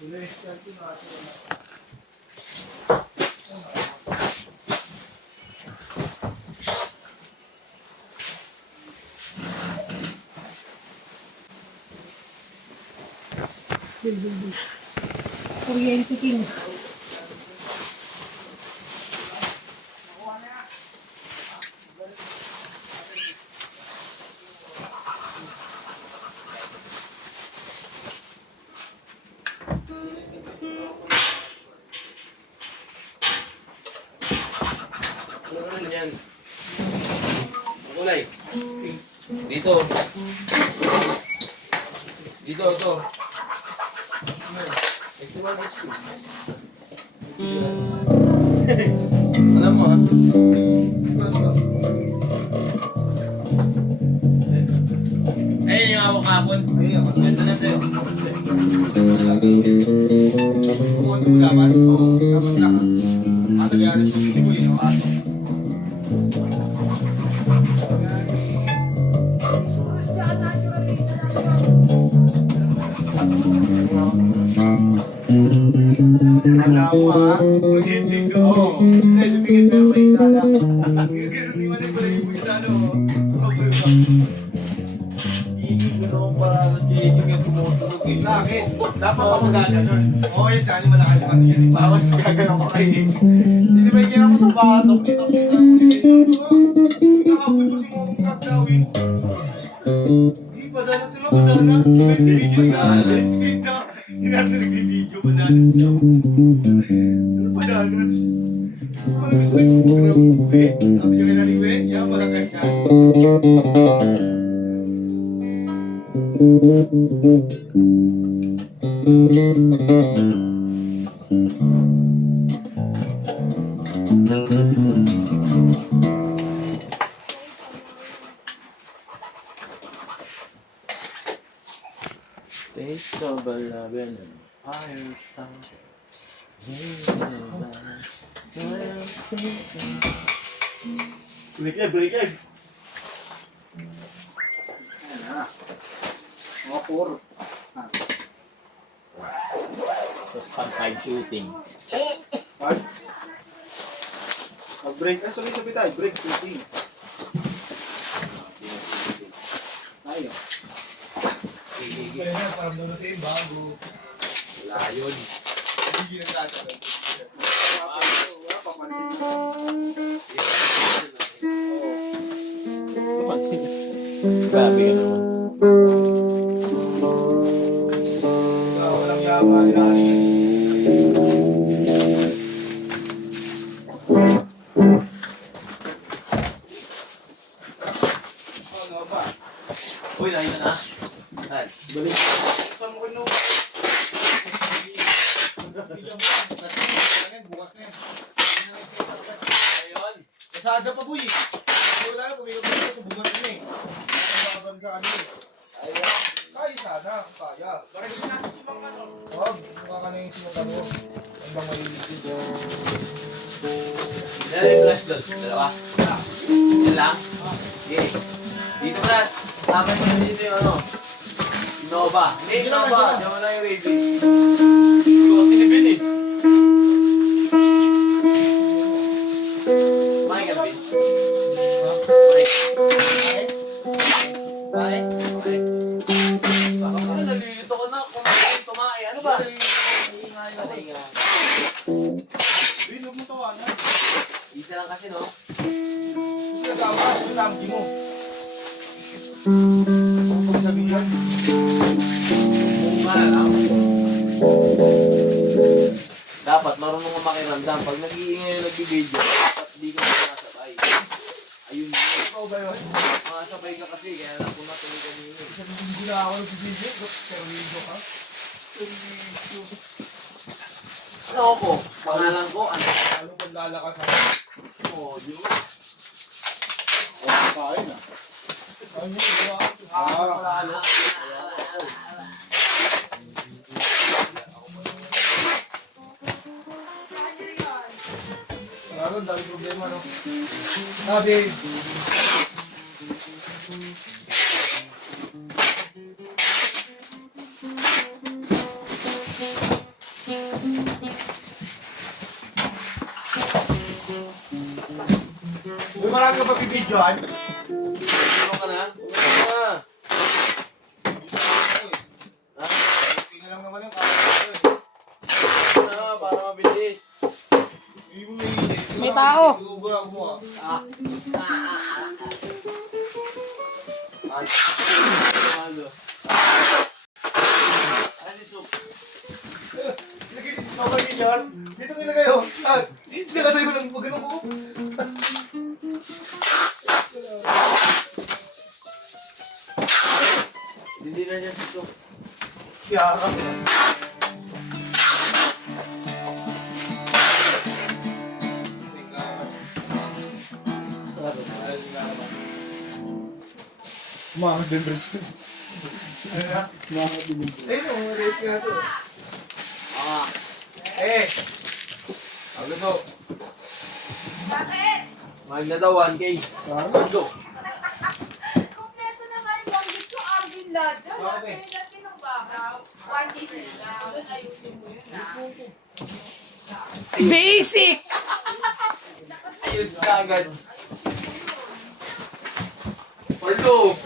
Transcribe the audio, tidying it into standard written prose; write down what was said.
Kuryente king. Ano naman yan? Kulay. Dito. Dito, ito. Festival issue. Alam mo, ayun yung hawak kapon. Ganda na sa'yo. Kung ano dapat, dapat lahat. Ano nangyari sa hindi mo yun, ato. Alam mo ha, mag-ibig ka. Oo, hindi, sumigit pero may itala. Gano'n ni Manay pala yung itala mo. Gusto kong paralas kaya yung tumutunog eh. Sa akin, dapat ako magaganon. Oo, yun, kani malakas yung ano yan. Bawas gaganon ko kayo. Sinibigyan ako sa batok, kita-kita mo si Kristo. Nakapul ko si Momong Kakdawin. Hindi, padanas sila, padanas. May video na. Hindi nag-video, padanas sila. Ano padanas? Malakas na yung grabe. Sabi niya kay Naliwe, yan, malakas yan. Taste of a love and a fire star. Break leg. Mga puro. Tapos pag 5 shooting. Mag-break na, sabi tayo. Break, shooting. Tayo. Kaya na, parang doon natin bago. Wala yun. Hindi na tayo. Wala pa pansin. Kapansin. Grabe ka naman. Walang yawa nila kanina. Ano ba? Uy, nakita na. Ay, balik. Saan mo kinuha? Bigyan mo lang. Bukas na yan. Ayun. Kasada pa, boy. Wala na, pumigil ko ito, bumalik na eh. Nakakaban sa ano eh. Kaya sana, kaya. Bakit hindi natin si Mang ano? Huwag, mukha ka na yung sinutan mo. Ang bang malilipid. Dala yung flash doon. Dalawa. Yan lang. Okay. Dito na. Tama yung dito yung ano. Innova. Hindi, Innova. Diyan mo lang yung radio. Hindi ko sinibin eh. Kumain ka na, Bin? Kumain? Kumain? Baka pala nalilito ko na. Kumain, tumae. Ano ba? Malinga. Bin, huwag mo tawanan. Isa lang kasi, no? Isa tawa, yung tangki mo. Huwag sabihan. Bunga lang. Dapat marunong ka makiramdam. Pag nag-iingay yung nag-video, dapat di ka masasabay. Ayun yun. Ikaw ba yun? Makasabay ka kasi, kaya lang kung natuloy kanina. Isang linggo na ako nagbibigay. Servisyo ka? Servisyo. Ano ako? Pangalan ko, ano? Ano kung lalakas ako? Oh, di ba? Kain ah. Ano yun? Wala ano? Meron, dami problema, no? Sabi, Kung marami ka pag-videoan. Ano ka na? Ano ka na? Ha? Tingnan lang naman yung kaya. Ano na, para mabilis. May tao. Siguro mo ah. Ano? Ano si Soup? Ikaw ba yun? Dito nila kayo. Dito sila tayo lang pag ganun ko. Hindi na niya si Soup. Yara. Mga beverage na. Mga beverage. Ayun o, mga race nga ito. Ah. Ano to? Bakit? Mahal na daw 1K. Go. Kompleto naman yung gusto Alvin Ladjo. Bakit? Laki ng bakaw. 1 piece nila. Doon ayusin mo yun ha. Basic! Ayos ka agad. Orlo.